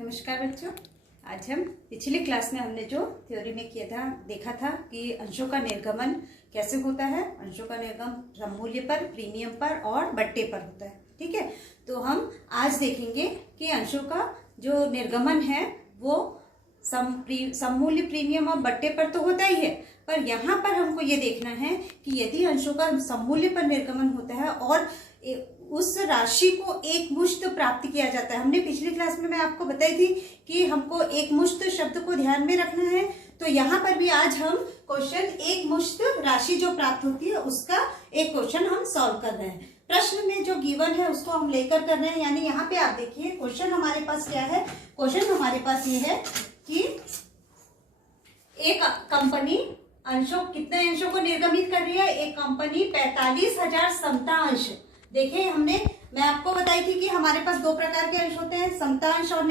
नमस्कार बच्चों। आज हम पिछली क्लास में हमने जो थ्योरी में किया था देखा था कि अंशों का निर्गमन कैसे होता है। अंशों का निर्गमन सममूल्य पर, प्रीमियम पर और बट्टे पर होता है। ठीक है, तो हम आज देखेंगे कि अंशों का जो निर्गमन है वो सममूल्य, प्रीमियम और बट्टे पर तो होता ही है, पर यहाँ पर हमको ये देखना है कि यदि अंशों का सममूल्य पर निर्गमन होता है और उस राशि को एक मुश्त प्राप्त किया जाता है। हमने पिछली क्लास में मैं आपको बताई थी कि हमको एक मुश्त शब्द को ध्यान में रखना है, तो यहाँ पर भी आज हम क्वेश्चन एक मुश्त राशि जो प्राप्त होती है उसका एक क्वेश्चन हम सॉल्व कर रहे हैं। प्रश्न में जो गिवन है उसको हम लेकर कर रहे हैं। यानी यहाँ पे आप देखिए क्वेश्चन हमारे पास क्या है। क्वेश्चन हमारे पास ये है कि एक कंपनी कितने अंशों को निर्गमित कर रही है। एक कंपनी 45,000 समता अंश। देखिए मैं आपको बताई थी कि हमारे पास दो प्रकार के अंश होते हैं, समता अंश और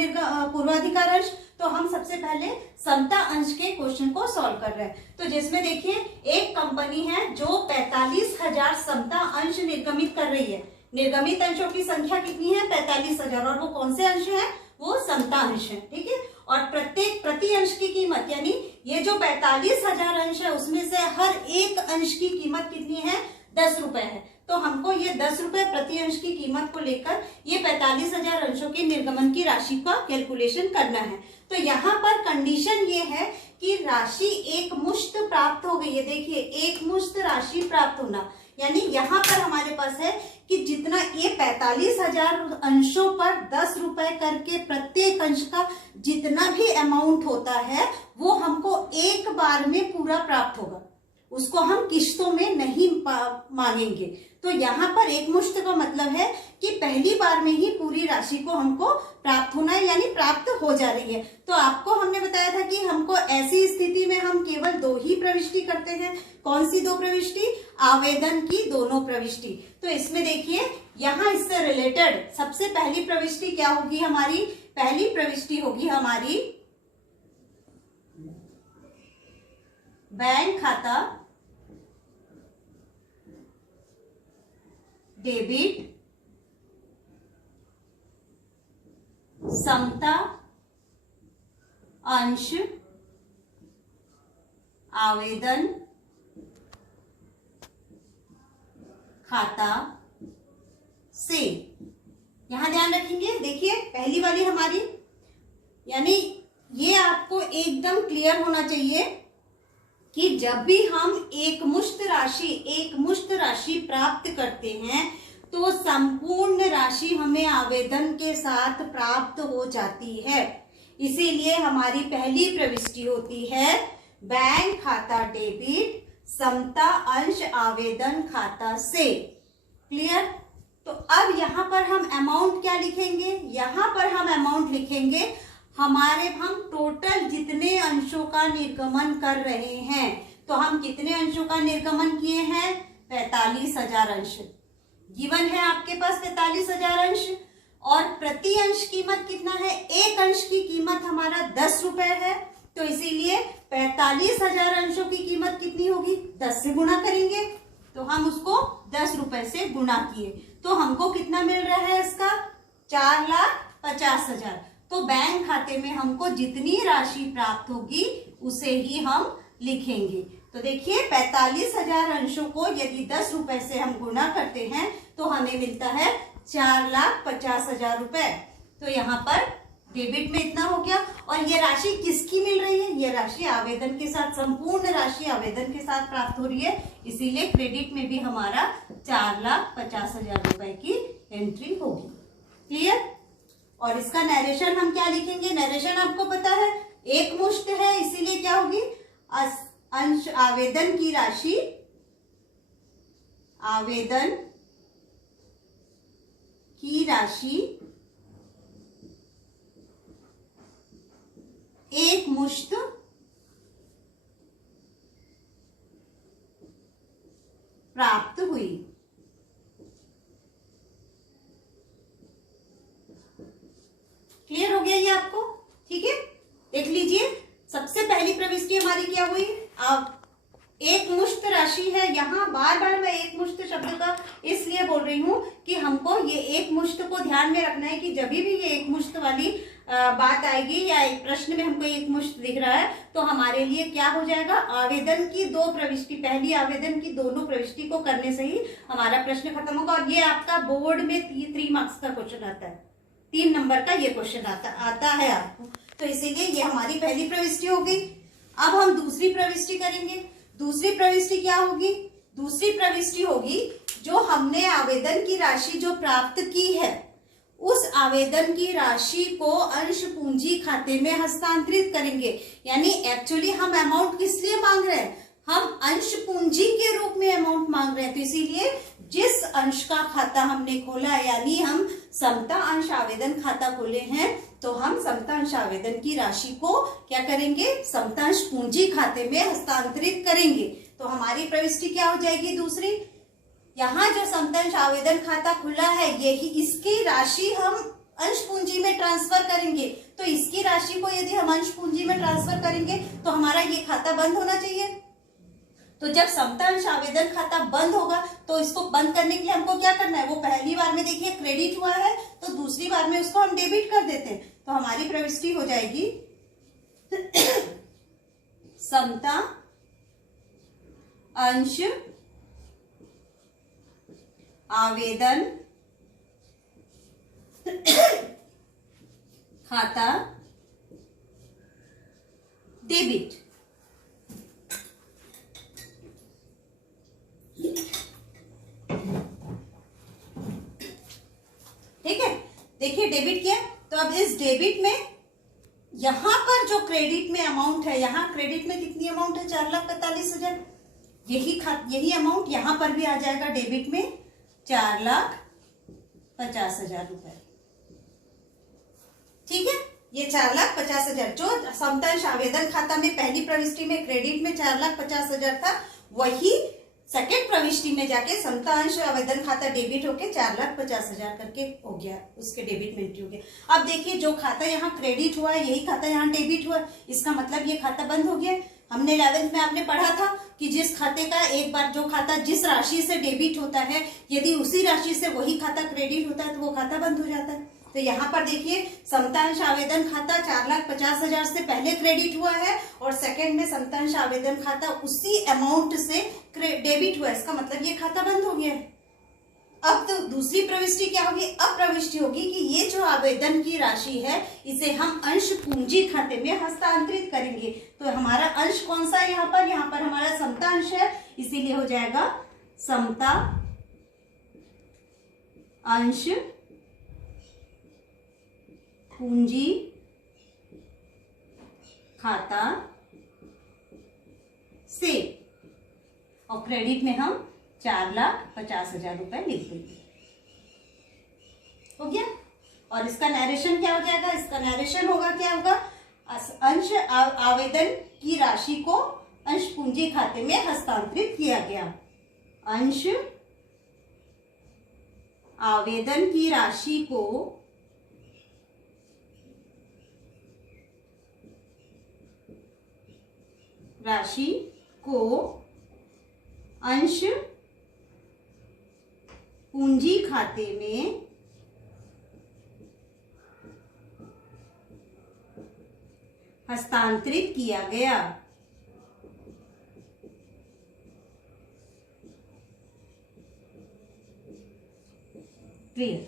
पूर्वाधिकार अंश। तो हम सबसे पहले समता अंश के क्वेश्चन को सॉल्व कर रहे हैं। तो जिसमें देखिए एक कंपनी है जो 45,000 समता अंश निर्गमित कर रही है। निर्गमित अंशों की संख्या कितनी है? 45,000। और वो कौन से अंश है? वो समता अंश है। ठीक है, और प्रति अंश की कीमत, यानी ये जो 45,000 अंश है उसमें से हर एक अंश की कीमत कितनी है? 10 रुपए है। तो हमको ये 10 रुपए प्रति अंश की कीमत को लेकर ये 45,000 अंशों के निर्गमन की राशि का कैलकुलेशन करना है। तो यहाँ पर कंडीशन ये है कि राशि एक मुश्त प्राप्त हो गई है। देखिए एक मुश्त राशि प्राप्त होना, यानी यहाँ पर हमारे पास है कि जितना ये 45,000 अंशों पर 10 रुपए करके प्रत्येक अंश का जितना भी अमाउंट होता है वो हमको एक बार में पूरा प्राप्त होगा, उसको हम किश्तों में नहीं मांगेंगे। तो यहाँ पर एक मुश्त का मतलब है कि पहली बार में ही पूरी राशि को हमको प्राप्त होना है, यानी प्राप्त हो जा रही है। तो आपको हमने बताया था कि हमको ऐसी स्थिति में हम केवल 2 ही प्रविष्टि करते हैं। कौन सी 2 प्रविष्टि? आवेदन की दोनों प्रविष्टि। तो इसमें देखिए यहाँ इससे रिलेटेड सबसे पहली प्रविष्टि क्या होगी हमारी? पहली प्रविष्टि होगी हमारी बैंक खाता डेबिट समता अंश आवेदन खाता से। यहां ध्यान रखेंगे। देखिए पहली वाली हमारी, यानी ये आपको एकदम क्लियर होना चाहिए कि जब भी हम एक मुश्त राशि प्राप्त करते हैं तो संपूर्ण राशि हमें आवेदन के साथ प्राप्त हो जाती है। इसीलिए हमारी पहली प्रविष्टि होती है बैंक खाता डेबिट समता अंश आवेदन खाता से। क्लियर? तो अब यहाँ पर हम अमाउंट क्या लिखेंगे? यहाँ पर हम अमाउंट लिखेंगे हम टोटल जितने अंशों का निर्गमन कर रहे हैं। तो हम कितने अंशों का निर्गमन किए हैं? 45,000 अंश। गिवन है आपके पास 45,000 अंश और प्रति अंश कीमत कितना है? एक अंश की कीमत हमारा 10 रुपए है। तो इसीलिए 45,000 अंशों की कीमत कितनी होगी? 10 से गुणा करेंगे। तो हम उसको 10 रुपए से गुणा किए तो हमको कितना मिल रहा है इसका? 4,50,000। तो बैंक खाते में हमको जितनी राशि प्राप्त होगी उसे ही हम लिखेंगे। तो देखिए 45,000 अंशों को यदि 10 रुपए से हम गुणा करते हैं तो हमें मिलता है 4,50,000 रुपए। तो यहाँ पर डेबिट में इतना हो गया। और ये राशि किसकी मिल रही है? ये राशि आवेदन के साथ, संपूर्ण राशि आवेदन के साथ प्राप्त हो रही है। इसीलिए क्रेडिट में भी हमारा 4,50,000 रुपए की एंट्री होगी। क्लियर? और इसका नरेशन हम क्या लिखेंगे? नरेशन आपको पता है एक मुश्त है, इसीलिए क्या होगी? अंश आवेदन की राशि, आवेदन की राशि एक मुश्त प्राप्त हुई। क्लियर हो गया ये आपको? ठीक है, देख लीजिए सबसे पहली प्रविष्टि हमारी क्या हुई? अब एक मुश्त राशि है। यहाँ बार बार मैं एक मुश्त शब्द का इसलिए बोल रही हूँ कि हमको ये एक मुश्त को ध्यान में रखना है कि जब भी ये एक मुश्त वाली बात आएगी या एक प्रश्न में हमको एक मुश्त दिख रहा है, तो हमारे लिए क्या हो जाएगा, आवेदन की दो प्रविष्टि, पहली आवेदन की दोनों प्रविष्टि को करने से ही हमारा प्रश्न खत्म होगा। और ये आपका बोर्ड में 3 मार्क्स का क्वेश्चन आता है, 3 नंबर का ये क्वेश्चन आता है आपको। तो इसीलिए ये हमारी पहली प्रविष्टि होगी। अब हम दूसरी प्रविष्टि करेंगे। दूसरी प्रविष्टि क्या होगी? दूसरी प्रविष्टि होगी जो हमने आवेदन की राशि जो प्राप्त की है, उस आवेदन की राशि को अंश पूंजी खाते में हस्तांतरित करेंगे। यानी एक्चुअली हम अमाउंट किस लिए मांग रहे हैं? हम अंश पूंजी के रूप में अमाउंट मांग रहे हैं। तो इसीलिए जिस अंश का खाता हमने खोला है, यानी हम समता अंश आवेदन खाता खोले हैं, तो हम समता अंश आवेदन की राशि को क्या करेंगे? समता अंश पूंजी खाते में हस्तांतरित करेंगे। तो हमारी प्रविष्टि क्या हो जाएगी? दूसरी, यहाँ जो समता अंश आवेदन खाता खुला है, यही इसकी राशि हम अंश पूंजी में ट्रांसफर करेंगे। तो इसकी राशि को यदि हम अंश पूंजी में ट्रांसफर करेंगे तो हमारा ये खाता बंद होना चाहिए। तो जब समता अंश आवेदन खाता बंद होगा तो इसको बंद करने के लिए हमको क्या करना है? वो पहली बार में देखिए क्रेडिट हुआ है, तो दूसरी बार में उसको हम डेबिट कर देते हैं। तो हमारी प्रविष्टि हो जाएगी समता अंश आवेदन खाता डेबिट। ठीक है, देखिए डेबिट किया। तो अब इस डेबिट में यहां पर जो क्रेडिट में अमाउंट है, यहां क्रेडिट में कितनी अमाउंट है? 4,45,000। यही अमाउंट यहां पर भी आ जाएगा डेबिट में, 4,50,000 रुपए। ठीक है, ये 4,50,000 जो समता अंश आवेदन खाता में पहली प्रविष्टि में क्रेडिट में 4,50,000 था, वही सेकेंड प्रविष्टि में जाके समता अंश आवेदन खाता डेबिट होके 4,50,000 करके हो गया, उसके डेबिट में एंट्री हो गया। अब देखिए जो खाता यहाँ क्रेडिट हुआ है, यही खाता यहाँ डेबिट हुआ, इसका मतलब ये खाता बंद हो गया। हमने 11th में आपने पढ़ा था कि जिस खाते का एक बार जो खाता जिस राशि से डेबिट होता है, यदि उसी राशि से वही खाता क्रेडिट होता है तो वो खाता बंद हो जाता है। तो यहाँ पर देखिए समता अंश आवेदन खाता 4,50,000 से पहले क्रेडिट हुआ है और सेकंड में समता अंश आवेदन खाता उसी अमाउंट से डेबिट हुआ है, इसका मतलब ये खाता बंद हो गया है। अब तो दूसरी प्रविष्टि क्या होगी? अब प्रविष्टि होगी कि ये जो आवेदन की राशि है इसे हम अंश पूंजी खाते में हस्तांतरित करेंगे। तो हमारा अंश कौन सा है? यहाँ पर हमारा समता अंश है, इसीलिए हो जाएगा समता अंश पूंजी खाता से, और क्रेडिट में हम 4,50,000 रुपए लिख देंगे। हो गया। और इसका नरेशन क्या हो जाएगा? इसका नरेशन होगा, क्या होगा? अंश आवेदन की राशि को अंश पूंजी खाते में हस्तांतरित किया गया। अंश आवेदन की राशि को अंश पूंजी खाते में हस्तांतरित किया गया। क्लियर?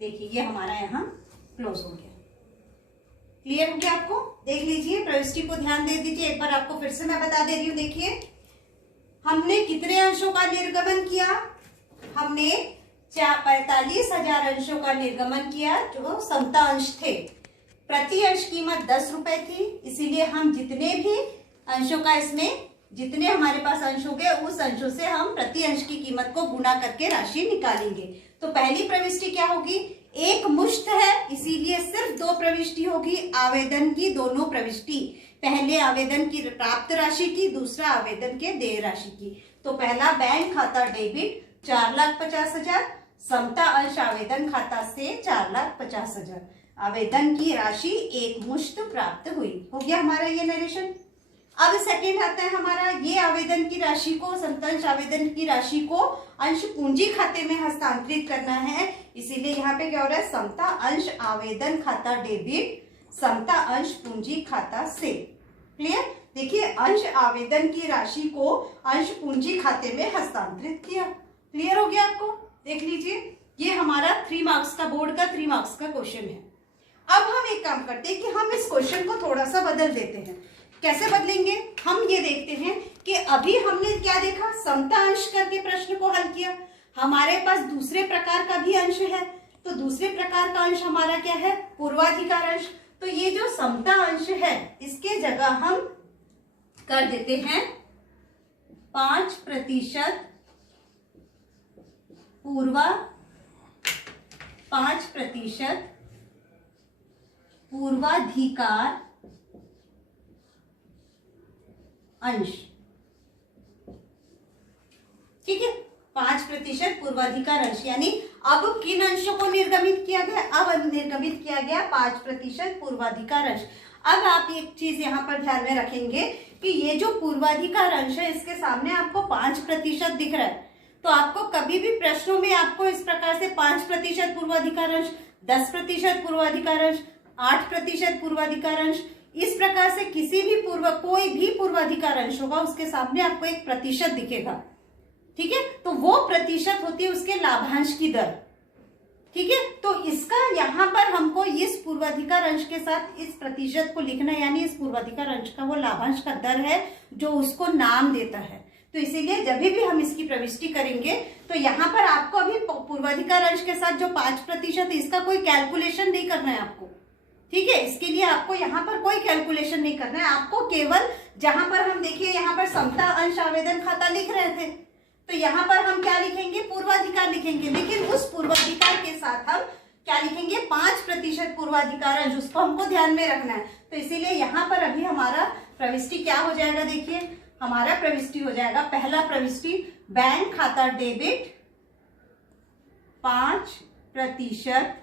देखिए ये हमारा यहाँ क्लोज हो गया। क्लियर हो गया आपको? देख लीजिए, प्रविष्टि को ध्यान दे दीजिए। एक बार आपको फिर से मैं बता दे रही हूँ। देखिए हमने कितने अंशों का निर्गमन किया? हमने 45,000 अंशों का निर्गमन किया जो समता अंश थे। प्रति अंश कीमत 10 रुपए थी, इसीलिए हम जितने भी अंशों का इसमें जितने हमारे पास अंश हो गए उस अंशों से हम प्रति अंश की कीमत को गुना करके राशि निकालेंगे। तो पहली प्रविष्टि क्या होगी? एक मुश्त है, इसीलिए सिर्फ 2 प्रविष्टि होगी। आवेदन की दोनों प्रविष्टि, पहले आवेदन की प्राप्त राशि की, दूसरा आवेदन के देय राशि की। तो पहला बैंक खाता डेबिट 4,50,000, समता अंश आवेदन खाता से 4,50,000, आवेदन की राशि एक मुश्त प्राप्त हुई। हो गया हमारा ये नरेशन। अब सेकेंड आता है हमारा, ये आवेदन की राशि को, समता अंश आवेदन की राशि को अंश पूंजी खाते में हस्तांतरित करना है, इसीलिए यहाँ पे क्या हो रहा है? समता अंश आवेदन खाता डेबिट समता अंश पूंजी खाता से। क्लियर? देखिए, अंश आवेदन की राशि को अंश पूंजी खाते में हस्तांतरित किया। क्लियर हो गया आपको? देख लीजिए, ये हमारा 3 मार्क्स का, बोर्ड का 3 मार्क्स का क्वेश्चन है। अब हम एक काम करते हैं कि हम इस क्वेश्चन को थोड़ा सा बदल देते हैं। कैसे बदलेंगे? हम ये देखते हैं कि अभी हमने क्या देखा, समता अंश करके प्रश्न को हल किया। हमारे पास दूसरे प्रकार का भी अंश है, तो दूसरे प्रकार का अंश हमारा क्या है, पूर्वाधिकार अंश। तो ये जो समता अंश है, इसके जगह हम कर देते हैं 5% 5% पूर्वाधिकार अंश। ठीक है, 5% पूर्वाधिकार अंश, यानी अब किन अंशों को निर्गमित किया गया, अब निर्गमित किया गया 5% पूर्वाधिकार अंश। अब आप एक चीज यहाँ पर ध्यान में रखेंगे कि ये जो पूर्वाधिकार अंश है, इसके सामने आपको 5% दिख रहा है, तो आपको कभी भी प्रश्नों में आपको इस प्रकार से 5% पूर्वाधिकार अंश, 10% पूर्वाधिकार अंश, 8% पूर्वाधिकार अंश, इस प्रकार से किसी भी कोई भी पूर्वाधिकार अंश होगा, उसके सामने आपको एक प्रतिशत दिखेगा। ठीक है, तो वो प्रतिशत होती है उसके लाभांश की दर। ठीक है, तो इसका यहाँ पर हमको इस पूर्वाधिकार अंश के साथ इस प्रतिशत को लिखना, यानी इस पूर्वाधिकार अंश का वो लाभांश का दर है जो उसको नाम देता है। तो इसीलिए जब भी हम इसकी प्रविष्टि करेंगे तो यहाँ पर आपको अभी पूर्वाधिकार अंश के साथ जो 5% इसका कोई कैलकुलेशन नहीं करना है आपको। ठीक है, इसके लिए आपको यहाँ पर कोई कैलकुलेशन नहीं करना है। आपको केवल जहां पर हम देखिए, यहाँ पर समता अंश आवेदन खाता लिख रहे थे, तो यहाँ पर हम क्या लिखेंगे, पूर्वाधिकार लिखेंगे, लेकिन उस पूर्वाधिकार के साथ हम क्या लिखेंगे, 5% पूर्वाधिकार अंश, उसको हमको ध्यान में रखना है। तो इसीलिए यहाँ पर अभी हमारा प्रविष्टि क्या हो जाएगा, देखिए हमारा प्रविष्टि हो जाएगा, पहला प्रविष्टि बैंक खाता डेबिट 5%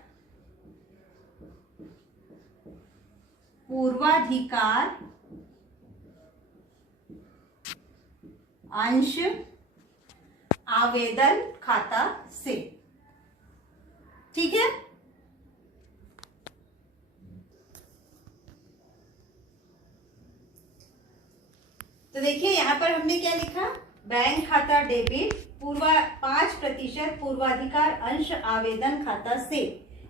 पूर्वाधिकार अंश आवेदन खाता से। ठीक है, तो देखिए यहाँ पर हमने क्या लिखा, बैंक खाता डेबिट 5% पूर्वाधिकार अंश आवेदन खाता से।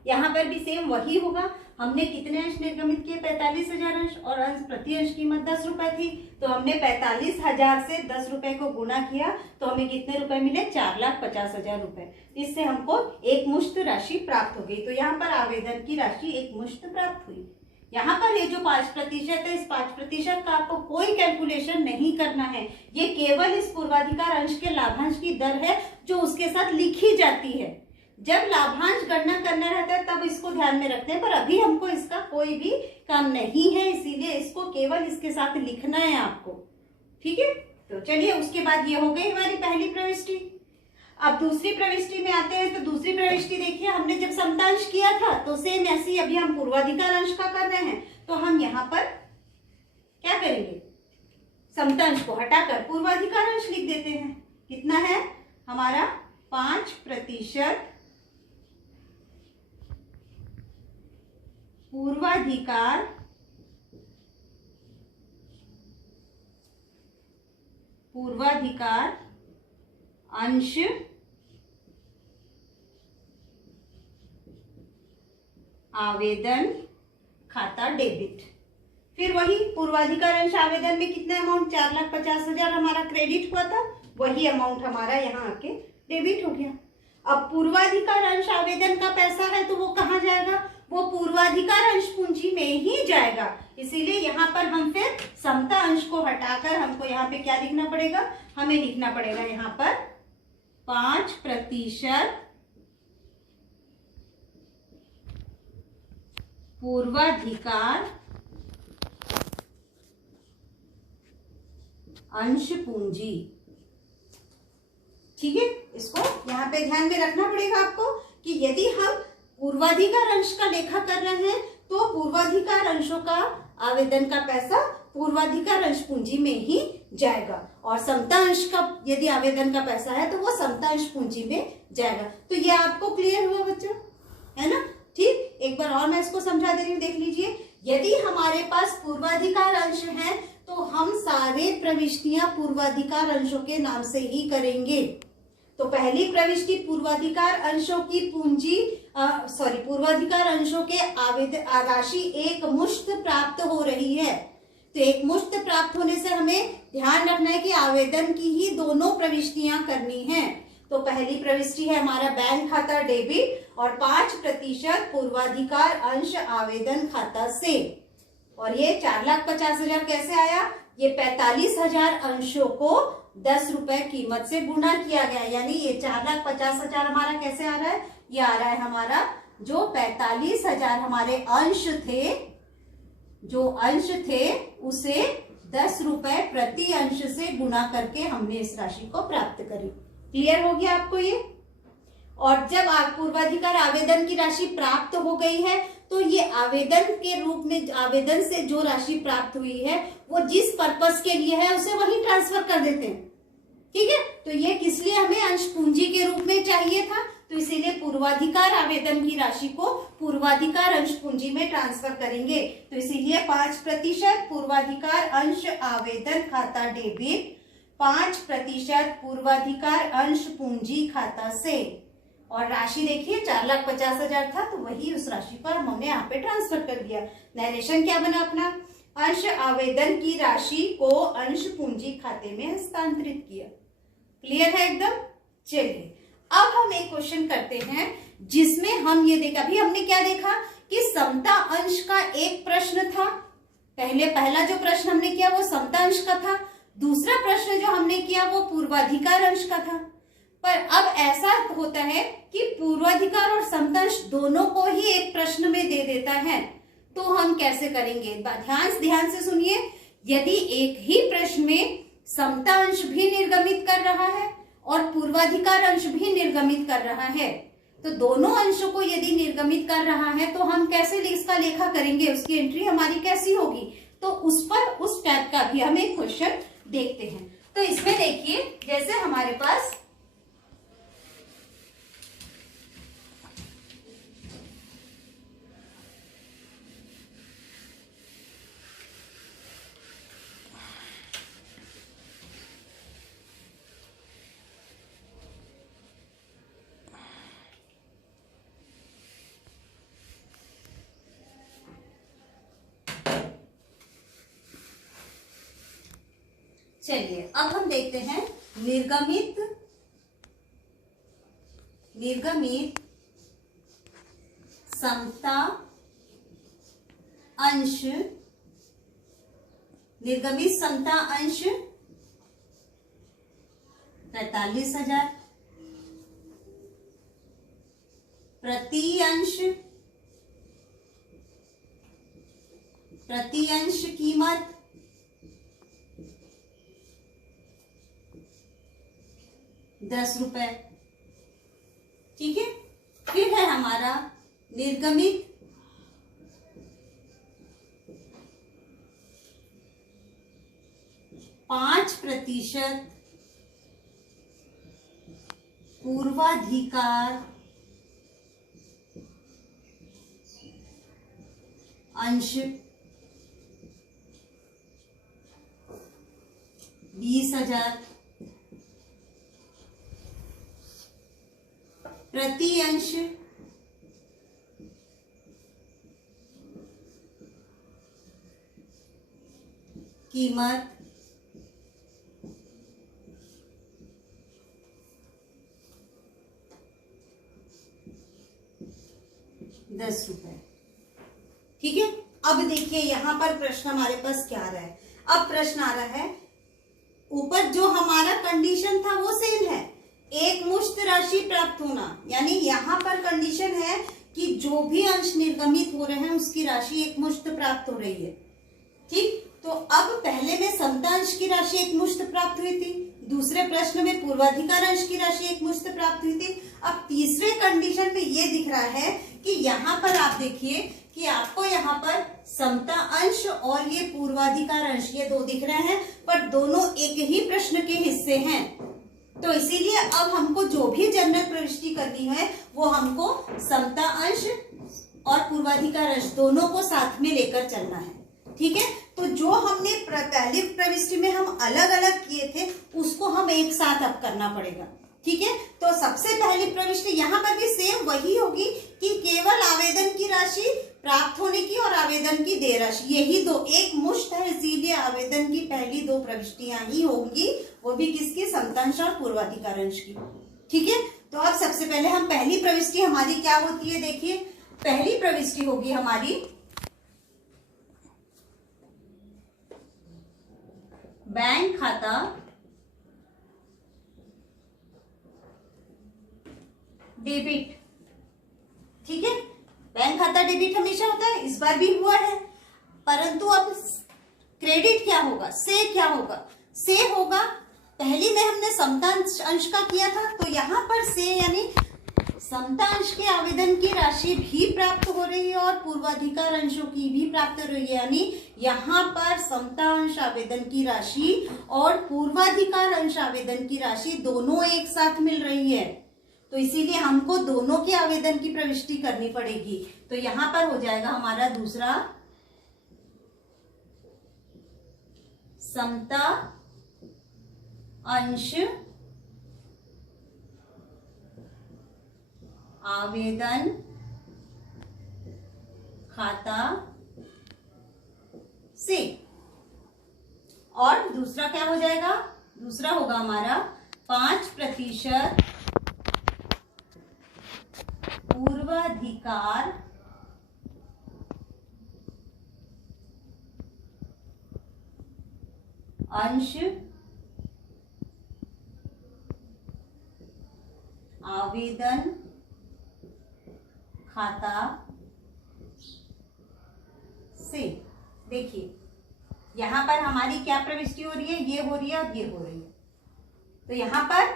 यहाँ पर भी सेम वही होगा। हमने कितने अंश निर्गमित किए, 45,000 अंश, और अंश प्रति अंश कीमत 10 रुपए थी, तो हमने 45,000 से 10 रुपए को गुना किया तो हमें कितने रुपए मिले, 4,50,000 रुपए। इससे हमको एक मुश्त राशि प्राप्त हो गई। तो यहाँ पर आवेदन की राशि एक मुश्त प्राप्त हुई। यहाँ पर ये जो 5% है, इस 5% का आपको कोई कैलकुलेशन नहीं करना है, ये केवल इस पूर्वाधिकार अंश के लाभांश की दर है जो उसके साथ लिखी जाती है। जब लाभांश गणना करना रहता है तब इसको ध्यान में रखते हैं, पर अभी हमको इसका कोई भी काम नहीं है, इसीलिए इसको केवल इसके साथ लिखना है आपको। ठीक है, तो चलिए उसके बाद ये हो गई हमारी पहली प्रविष्टि। अब दूसरी प्रविष्टि में आते हैं। तो दूसरी प्रविष्टि देखिए, हमने जब समतांश किया था तो सेम ऐसी अभी हम पूर्वाधिकार अंश का कर रहे हैं, तो हम यहाँ पर क्या करेंगे, समतांश को हटाकर पूर्वाधिकार अंश लिख देते हैं। कितना है हमारा, 5% पूर्वाधिकार अंश आवेदन खाता डेबिट। फिर वही पूर्वाधिकार अंश आवेदन में कितना अमाउंट, 4,50,000 हमारा क्रेडिट हुआ था, वही अमाउंट हमारा यहाँ आके डेबिट हो गया। अब पूर्वाधिकार अंश आवेदन का पैसा है तो वो कहाँ जाएगा, वो पूर्वाधिकार अंश पूंजी में ही जाएगा। इसीलिए यहाँ पर हम फिर समता अंश को हटाकर हमको यहाँ पे क्या लिखना पड़ेगा, हमें लिखना पड़ेगा यहाँ पर 5% पूर्वाधिकार अंश पूंजी। ठीक है, इसको यहाँ पे ध्यान में रखना पड़ेगा आपको कि यदि हम पूर्वाधिकार अंश का लेखा कर रहे हैं तो पूर्वाधिकार अंशों का आवेदन का पैसा पूर्वाधिकार अंश पूंजी में ही जाएगा, और समता अंश का यदि आवेदन का पैसा है तो वो समता अंश पूंजी में जाएगा। तो ये आपको क्लियर हुआ बच्चों, है ना। ठीक, एक एक बार और मैं इसको समझा दे रही हूँ, देख लीजिए। यदि हमारे पास पूर्वाधिकार अंश है तो हम सारे प्रविष्टियां पूर्वाधिकार अंशों के नाम से ही करेंगे। तो पहली प्रविष्टि पूर्वाधिकार अंशों की पूंजी पूर्वाधिकार अंशों के आवेदन राशि एक मुश्त प्राप्त हो रही है। तो एक मुश्त प्राप्त होने से हमें ध्यान रखना है कि आवेदन की ही दोनों प्रविष्टियां करनी है। तो पहली प्रविष्टि है हमारा बैंक खाता डेबिट और 5% पूर्वाधिकार अंश आवेदन खाता से। और ये 4,50,000 कैसे आया? ये 45,000 अंशों को 10 रुपए कीमत से गुणा किया गया, यानी ये 4,50,000 हमारा कैसे आ रहा है? ये आ रहा है हमारा जो 45,000 हमारे अंश थे उसे 10 रुपए प्रति अंश से गुणा करके हमने इस राशि को प्राप्त करी। क्लियर हो गया आपको ये? और जब पूर्वाधिकार आवेदन की राशि प्राप्त हो गई है तो ये आवेदन के रूप में, आवेदन से जो राशि प्राप्त हुई है वो जिस पर्पस के लिए है उसे वहीं ट्रांसफर कर देते हैं। ठीक है, तो ये किस लिए हमें अंश पूंजी के रूप में चाहिए था, तो इसीलिए पूर्वाधिकार आवेदन की राशि को पूर्वाधिकार अंश पूंजी में ट्रांसफर करेंगे। तो इसीलिए 5% पूर्वाधिकार अंश आवेदन खाता डेबिट, 5% पूर्वाधिकार अंश पूंजी खाता से। और राशि देखिए 4,50,000 था तो वही उस राशि पर हमने यहाँ पे ट्रांसफर कर दिया। नरेशन क्या बना अपना? अंश आवेदन की राशि को अंश पूंजी खाते में हस्तांतरित किया। क्लियर है एकदम? चलिए अब हम एक क्वेश्चन करते हैं जिसमें हम ये देखा, अभी हमने क्या देखा कि समता अंश का एक प्रश्न था। पहला जो प्रश्न हमने किया वो समता अंश का था, दूसरा प्रश्न जो हमने किया वो पूर्वाधिकार अंश का था। पर अब ऐसा होता है कि पूर्वाधिकार और समता अंश दोनों को ही एक प्रश्न में दे देता है, तो हम कैसे करेंगे? ध्यान से सुनिए। यदि एक ही प्रश्न में समता अंश भी निर्गमित कर रहा है और पूर्वाधिकार अंश भी निर्गमित कर रहा है, तो दोनों अंशों को यदि निर्गमित कर रहा है तो हम कैसे इसका लेखा करेंगे, उसकी एंट्री हमारी कैसी होगी? तो उस टाइप का भी हम एक क्वेश्चन देखते हैं। तो इसमें देखिए, जैसे हमारे पास चलिए अब हम देखते हैं निर्गमित समता अंश, निर्गमित समता अंश 45,000 प्रति अंश कीमत 10 रुपए। ठीक है, फिर है हमारा निर्गमित पाँच प्रतिशत पूर्वाधिकार अंश 20,000 प्रति अंश कीमत 10 रुपए। ठीक है, अब देखिए यहां पर प्रश्न हमारे पास क्या आ रहा है। अब प्रश्न आ रहा है, ऊपर जो हमारा कंडीशन था वो सेम है, एक मुश्त राशि प्राप्त होना, यानी यहाँ पर कंडीशन है कि जो भी अंश निर्गमित हो रहे हैं उसकी राशि एक मुश्त प्राप्त हो रही है। ठीक, तो अब पहले में समता अंश की राशि एक मुश्त प्राप्त हुई थी, दूसरे प्रश्न में पूर्वाधिकार अंश की राशि एक मुश्त प्राप्त हुई थी। अब तीसरे कंडीशन में ये दिख रहा है कि यहाँ पर आप देखिए कि आपको यहाँ पर समता अंश और ये पूर्वाधिकार अंश ये दो दिख रहे हैं, पर दोनों एक ही प्रश्न के हिस्से हैं। तो इसीलिए अब हमको जो भी जनरल प्रविष्टि करनी है वो हमको समता अंश और पूर्वाधिकार अंश दोनों को साथ में लेकर चलना है। ठीक है, तो जो हमने पहली प्रविष्टि में हम अलग अलग किए थे उसको हम एक साथ अब करना पड़ेगा। ठीक है, तो सबसे पहली प्रविष्टि यहाँ पर भी सेम वही होगी कि केवल आवेदन की राशि प्राप्त होने की और आवेदन की देय राशि, यही दो एक मुश्त है, इसीलिए आवेदन की पहली दो प्रविष्टियां ही होंगी, वो भी किसकी, समतांश और पूर्वाधिकार अंश की। ठीक है, तो अब सबसे पहले हम पहली प्रविष्टि हमारी क्या होती है, देखिए पहली प्रविष्टि होगी हमारी बैंक खाता डेबिट। ठीक है, बैंक खाता डेबिट हमेशा होता है, इस बार भी हुआ है, परंतु अब क्रेडिट क्या होगा, से क्या होगा, से होगा। पहली में हमने समतांश अंश का किया था, तो यहाँ पर से यानी समतांश के आवेदन की राशि भी प्राप्त हो रही है और पूर्वाधिकार अंशों की भी प्राप्त हो रही है, यानी यहाँ पर समतांश आवेदन की राशि और पूर्वाधिकार अंश आवेदन की राशि दोनों एक साथ मिल रही है, तो इसीलिए हमको दोनों के आवेदन की प्रविष्टि करनी पड़ेगी। तो यहाँ पर हो जाएगा हमारा दूसरा समता अंश आवेदन खाता से, और दूसरा क्या हो जाएगा, दूसरा होगा हमारा 5% पूर्वाधिकार अंश आवेदन खाता से। देखिए यहां पर हमारी क्या प्रविष्टि हो रही है, ये हो रही है और ये हो रही है, तो यहां पर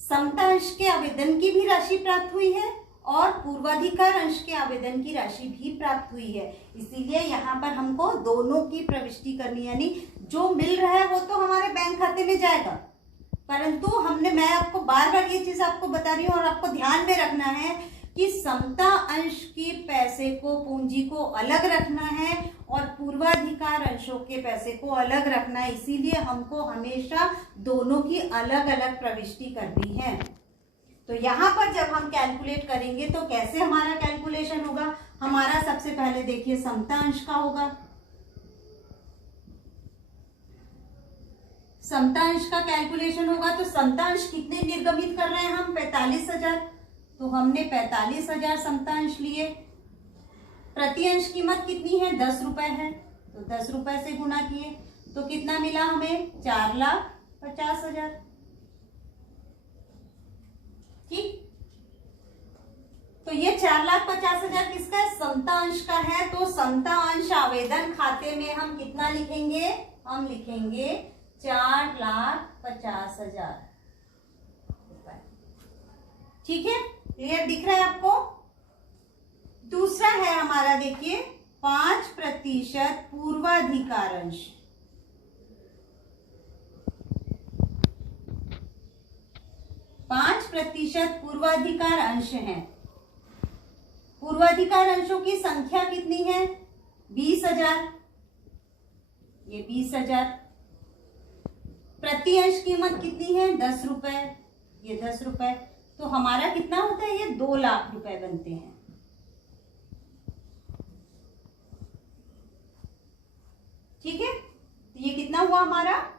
समतांश के आवेदन की भी राशि प्राप्त हुई है और पूर्वाधिकार अंश के आवेदन की राशि भी प्राप्त हुई है, इसीलिए यहाँ पर हमको दोनों की प्रविष्टि करनी, यानी जो मिल रहा है वो तो हमारे बैंक खाते में जाएगा, परंतु मैं आपको बार बार ये चीज आपको बता रही हूँ और आपको ध्यान में रखना है कि समता अंश के पैसे को, पूंजी को अलग रखना है और पूर्वाधिकार अंशों के पैसे को अलग रखना है, इसीलिए हमको हमेशा दोनों की अलग अलग प्रविष्टि करनी है। तो यहाँ पर जब हम कैलकुलेट करेंगे तो कैसे हमारा कैलकुलेशन होगा, हमारा सबसे पहले देखिए समता अंश का होगा, समता अंश का कैलकुलेशन होगा, तो समता अंश कितने निर्गमित कर रहे हैं हम, 45,000, तो हमने 45,000 समता अंश लिए, प्रति अंश कीमत कितनी है, 10 रुपए है, तो 10 रुपए से गुणा किए तो कितना मिला हमें, 4,50,000। ठीक, तो ये 4,50,000 किसका है, समता अंश का है, तो समता अंश आवेदन खाते में हम कितना लिखेंगे, हम लिखेंगे 4,50,000। ठीक है, क्लियर दिख रहा है आपको। दूसरा है हमारा देखिए 5% पूर्वाधिकार अंश, 5% पूर्वाधिकार अंश है। पूर्वाधिकार अंशों की संख्या कितनी है, 20,000, ये 20,000, प्रति अंश कीमत कितनी है, 10 रुपए, ये 10 रुपए, तो हमारा कितना होता है, ये 2 लाख रुपए बनते हैं। ठीक है, तो ये कितना हुआ हमारा,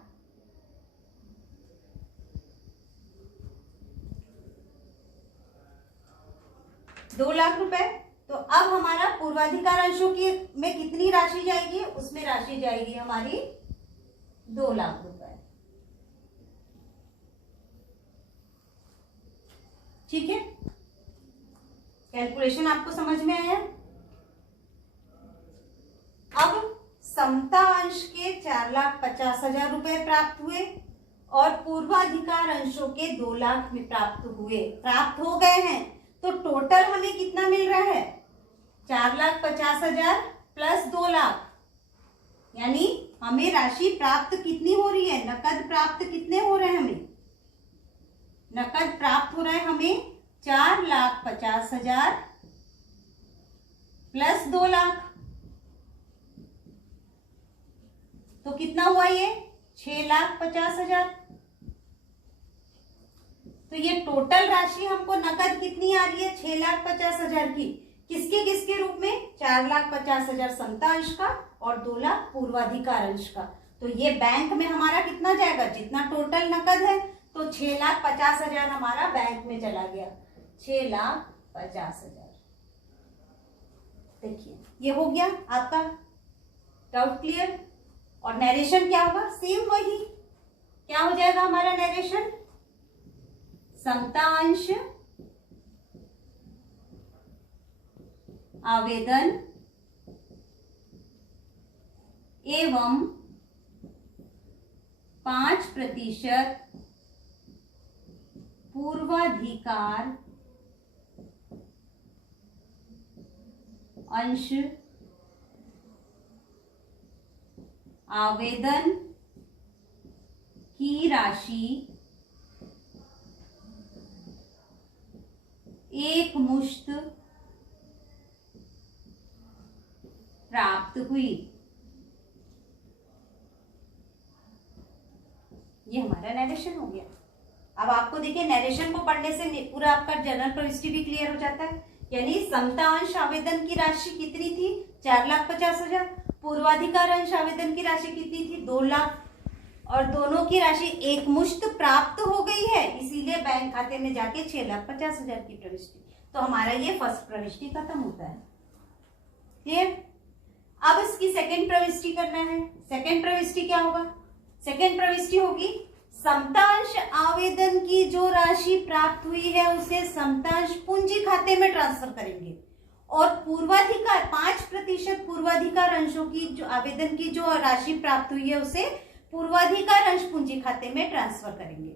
2 लाख रुपए। तो अब हमारा पूर्वाधिकार अंशों की में कितनी राशि जाएगी, उसमें राशि जाएगी हमारी 2 लाख रुपए। ठीक है, कैलकुलेशन आपको समझ में आया। अब समता अंश के 4,50,000 रुपए प्राप्त हुए और पूर्वाधिकार अंशों के 2 लाख में प्राप्त हो गए हैं, तो टोटल हमें कितना मिल रहा है, 4,50,000 प्लस 2 लाख, यानी हमें राशि प्राप्त कितनी हो रही है, नकद प्राप्त कितने हो रहे हैं, हमें नकद प्राप्त हो रहा है हमें 4,50,000 प्लस 2 लाख, तो कितना हुआ ये 6,50,000। तो ये टोटल राशि हमको नकद कितनी आ रही है 6,50,000 की। किसके किसके रूप में 4,50,000 समता अंश का और 2 लाख पूर्वाधिकार अंश का। तो ये बैंक में हमारा कितना जाएगा, जितना टोटल नकद है, तो 6,50,000 हमारा बैंक में चला गया, 6,50,000। देखिए ये हो गया आपका डाउट क्लियर। और नरेशन क्या होगा, सेम वही, क्या हो जाएगा हमारा नरेशन, समता अंश आवेदन एवं 5% पूर्वाधिकार अंश आवेदन की राशि एक मुश्त प्राप्त हुई। ये हमारा नरेशन हो गया। अब आपको देखिए नरेशन को पढ़ने से पूरा आपका जनरल प्रविष्टि भी क्लियर हो जाता है। यानी समता अंश आवेदन की राशि कितनी थी 4,50,000, पूर्वाधिकार अंश आवेदन की राशि कितनी थी 2 लाख, और दोनों की राशि एक मुश्त प्राप्त हो गई है, इसीलिए बैंक खाते में जाके 6,50,000 की प्रविष्टि। तो हमारा ये फर्स्ट प्रविष्टि खत्म होता है। क्लियर। अब इसकी सेकंड प्रविष्टि करना है। सेकंड प्रविष्टि क्या होगा, सेकंड प्रविष्टि होगी समतांश आवेदन की जो राशि प्राप्त हुई है उसे समतांश पूंजी खाते में ट्रांसफर करेंगे, और पूर्वाधिकार 5% पूर्वाधिकार अंशों की जो आवेदन की जो राशि प्राप्त हुई है उसे पूर्वाधिकार अंश पूंजी खाते में ट्रांसफर करेंगे।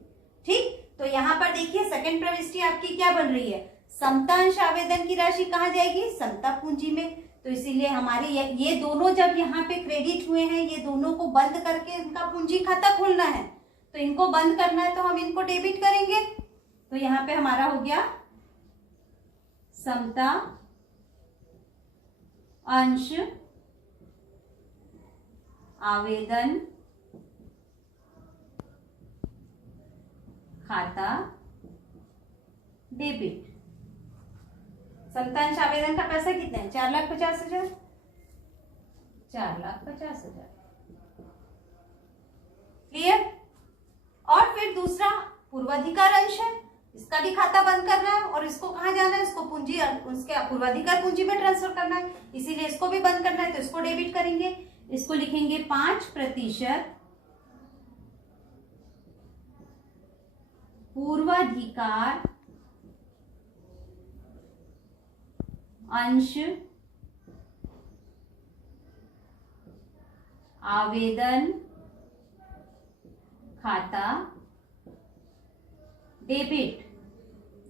ठीक, तो यहाँ पर देखिए सेकंड प्रविष्टि आपकी क्या बन रही है, समतांश आवेदन की राशि कहाँ जाएगी, समता पूंजी में। तो इसीलिए हमारे ये दोनों जब यहाँ पे क्रेडिट हुए हैं, ये दोनों को बंद करके इनका पूंजी खाता खोलना है, तो इनको बंद करना है तो हम इनको डेबिट करेंगे। तो यहाँ पे हमारा हो गया समता अंश आवेदन खाता डेबिट। समतांश आवेदन का पैसा कितना है 4,50,000, 4,50,000। क्लियर। और फिर दूसरा पूर्वाधिकार अंश है, इसका भी खाता बंद करना है और इसको कहाँ जाना है, इसको पूंजी उसके पूर्वाधिकार पूंजी में ट्रांसफर करना है, इसीलिए इसको भी बंद करना है, तो इसको डेबिट करेंगे। इसको लिखेंगे 5% पूर्वाधिकार अंश आवेदन खाता डेबिट।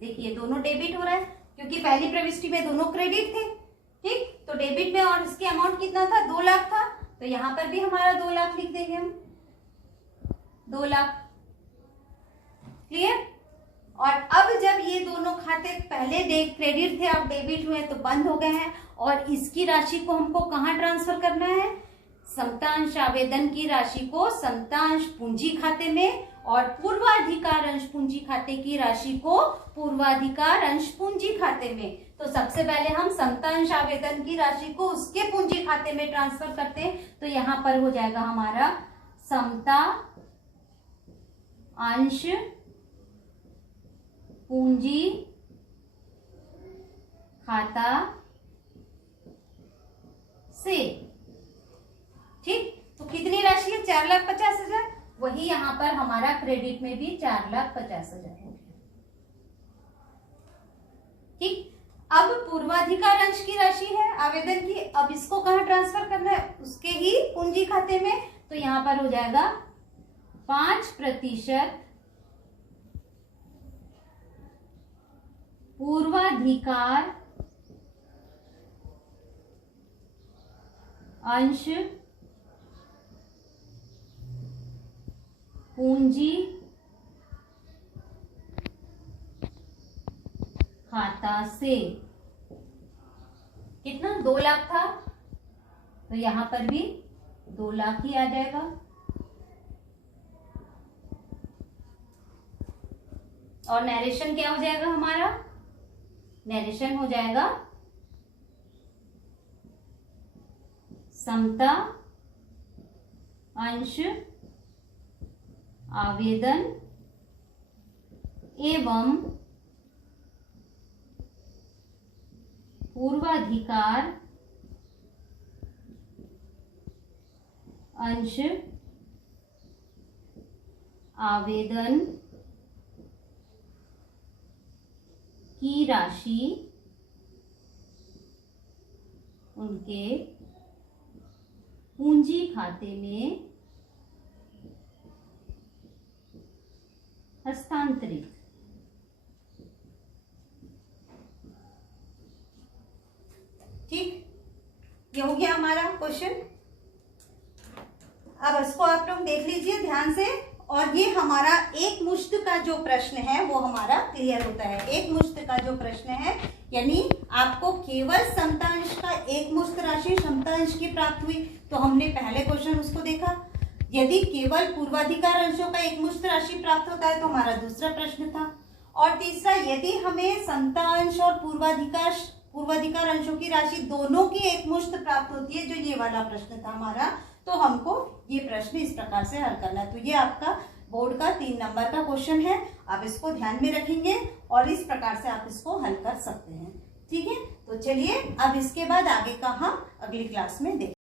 देखिए दोनों डेबिट हो रहा है क्योंकि पहली प्रविष्टि में दोनों क्रेडिट थे। ठीक, तो डेबिट में और इसके अमाउंट कितना था 2 लाख था, तो यहां पर भी हमारा 2 लाख लिख देंगे हम, 2 लाख। क्लियर। और अब जब ये दोनों खाते पहले क्रेडिट थे अब डेबिट हुए तो बंद हो गए हैं, और इसकी राशि को हमको कहाँ ट्रांसफर करना है, समतांश आवेदन की राशि को समतांश पूंजी खाते में, और पूर्वाधिकार अंश पूंजी खाते की राशि को पूर्वाधिकार अंश पूंजी खाते में। तो सबसे पहले हम समतांश आवेदन की राशि को उसके पूंजी खाते में ट्रांसफर करते हैं, तो यहां पर हो जाएगा हमारा समता अंश पूंजी खाता से। ठीक, तो कितनी राशि है 4,50,000, वही यहां पर हमारा क्रेडिट में भी 4,50,000 हो गया। ठीक, अब पूर्वाधिकार अंश की राशि है आवेदन की, अब इसको कहां ट्रांसफर करना है, उसके ही पूंजी खाते में, तो यहां पर हो जाएगा 5% पूर्वाधिकार अंश पूंजी खाता से। कितना 2 लाख था, तो यहां पर भी 2 लाख ही आ जाएगा। और नरेशन क्या हो जाएगा हमारा? नरेशन हो जाएगा समता अंश आवेदन एवं पूर्वाधिकार अंश आवेदन की राशि उनके पूंजी खाते में हस्तांतरित। ठीक, ये हो गया हमारा क्वेश्चन। अब इसको आप लोग देख लीजिए ध्यान से, और ये हमारा एक मुश्त का जो प्रश्न है वो हमारा क्लियर होता है। एक मुश्त का जो प्रश्न है यानी आपको केवल समतांश का एक मुश्त राशि समतांश की प्राप्त हुई, तो हमने पहले क्वेश्चन उसको देखा। यदि केवल पूर्वाधिकार अंशों का एक मुश्त राशि प्राप्त होता है तो हमारा दूसरा प्रश्न था। और तीसरा, यदि हमें समतांश और पूर्वाधिकार अंशों की राशि दोनों की एक मुश्त प्राप्त होती है, जो ये वाला प्रश्न था हमारा, तो हमको ये प्रश्न इस प्रकार से हल करना है। तो ये आपका बोर्ड का 3 नंबर का क्वेश्चन है, आप इसको ध्यान में रखेंगे और इस प्रकार से आप इसको हल कर सकते हैं। ठीक है, तो चलिए अब इसके बाद आगे का हम अगली क्लास में देखेंगे।